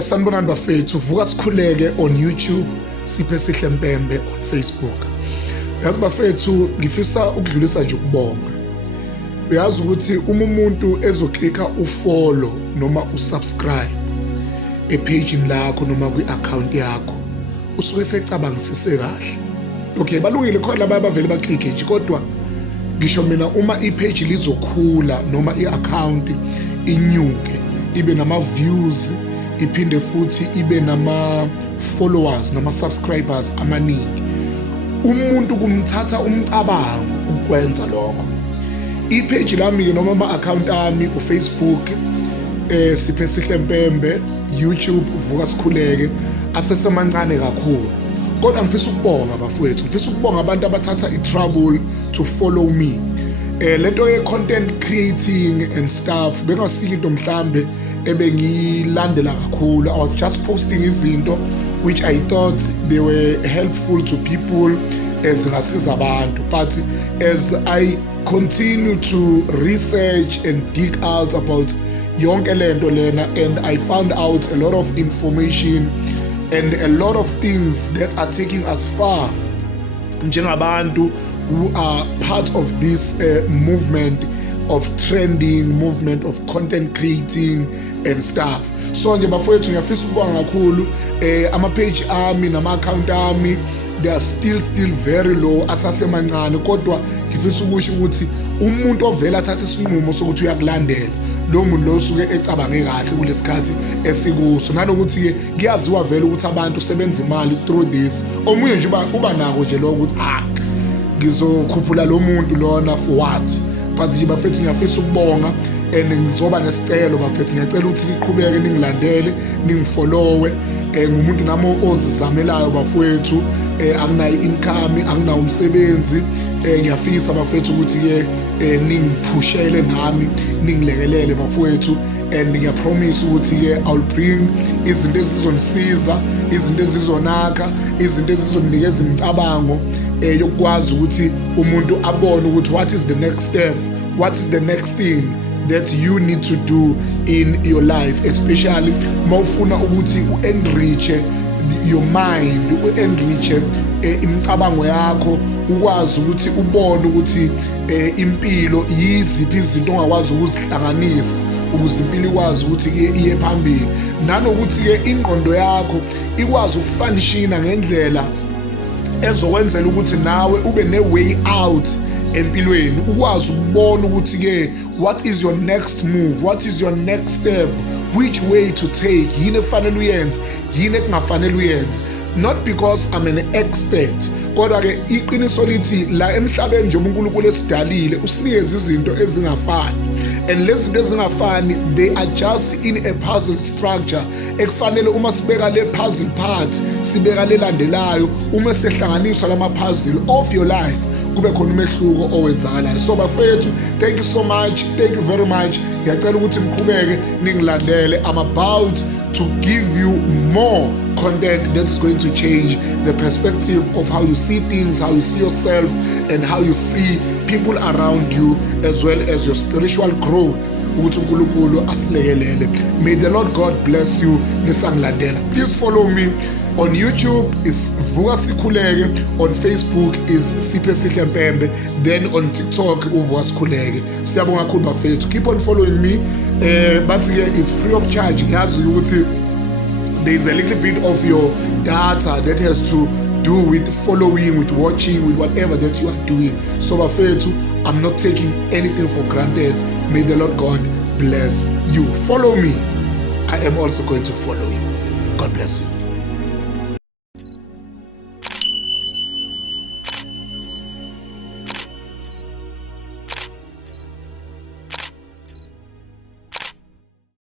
Sanibonani bafethu, vuka sikhuleke on YouTube, Siphe Sihle Mpembe on Facebook. Yazi bafethu, ngifisa ukudlulisa nje ukubonga. Uyazi ukuthi uma umuntu ezoklikha ufollow noma usubscribe epage lakho noma kwi-account yakho, usuke secabangisise kahle. Okay, balungile khona laba abavele baklikhe nje, kodwa ngisho mina uma ipage lizokhula noma i-account inyuke ibe nama views iphinde futhi ibe nama followers nama subscribers amaningi, umuntu kumthatha umcabango ukwenza lokho. Ipage lami noma ama-account ami uFacebook Siphe Sihle Mpembe, YouTube Vuka Sikhuleke asesemancane kakhulu, kodwa ngifisa ukubonga bafowethu, ngifisa ukubonga abantu abathatha i-trouble to follow me. Lento ye-content creating and stuff bengasiki into mhlambe ebengilandela kakhulu. I was just posting izinto which I thought they were helpful to people ezingasiza abantu, but as I continue to research and dig out about yonke lento lena, and I found out a lot of information and a lot of things that are taking us far njengabantu who are part of this movement of trending, movement of content creating and stuff. So nje bafowethu ngiyafisa ukubonga kakhulu ama-page ami nama-account ami, they are still very low, asasemancane, kodwa ngifisa ukusho ukuthi umuntu ovela athatha isinqumo sokuthi uyakulandela, lo muntu lo usuke ecabange kahle kulesikhathi esikuso, nanokuthi-ke kuyaziwa vele ukuthi abantu sebenza imali through this. Omunye nje uba nako nje lo ukuthi ngizokhuphula lo muntu lona for what, but nje bafethu ngiyafisa ukubonga and ngizoba nesicelo bafethu, ngiyacela ukuthi niqhubeke ningilandele, ningifollowe. Ngumuntu nami ozizamelayo bafowethu, anginayo income, anginawo umsebenzi. Ngiyafisa bafethu ukuthi-ke ningiphushele nami, ningilekelele bafowethu, and ngiyapromise ukuthi-ke I'll bring izinto ezizonisiza, izinto ezizonakha, izinto ezizoninikeza imicabango yokukwazi ukuthi umuntu abone ukuthi what is the next step, what is the next thing that you need to do in your life, especially mawufuna ukuthi u-enriche your mind, u-enriche imicabango yakho, ukwazi ukuthi ubone ukuthi impilo yiziphi izinto ongakwazi ukuzihlanganisa ukuze impilo ikwazi ukuthi-ke iye phambili, nanokuthi-ke ingqondo yakho ikwazi ukufanishina ngendlela ezokwenzela ukuthi nawe ube ne-way out empilweni, ukwazi ukubona ukuthi-ke what is your next move, what is your next step, which way to take, yini ekufanele uyenze, yini ekungafanele uyenze. Not because I'm an expert, kodwa-ke iqiniso lithi la emhlabeni nje uNkulunkulu esidalile usinikeza izinto ezingafani, and lezi zinto ezingafani they are just in a puzzle structure ekufanele uma sibeka le puzzle part sibeka lelandelayo, uma sehlanganiswa lama-puzzle of your life kube khona umehluko owenzakalayo. So bafethu, thank you so much, thank you very much. Ngiyacela ukuthi niqhubeke ningilandele. I'm about to give you more content that's going to change the perspective of how you see things, how you see yourself, and how you see people around you, as well as your spiritual growth. Ukuthi uNkulunkulu asilekelele. May the Lord God bless you nisangilandela. Please follow me. On YouTube is Vuka Sikhuleke, on Facebook is Siphe Sihle Mpembe, then on TikTok uVuka Sikhuleke. Siyabonga kakhulu bafethu. Keep on following me. But yeah, it's free of charge. Yazi ukuthi there is a little bit of your data that has to do with following, with watching, with whatever that you are doing. So bafethu, I'm not taking anything for granted. May the Lord God bless you. Follow me. I am also going to follow you. God bless you.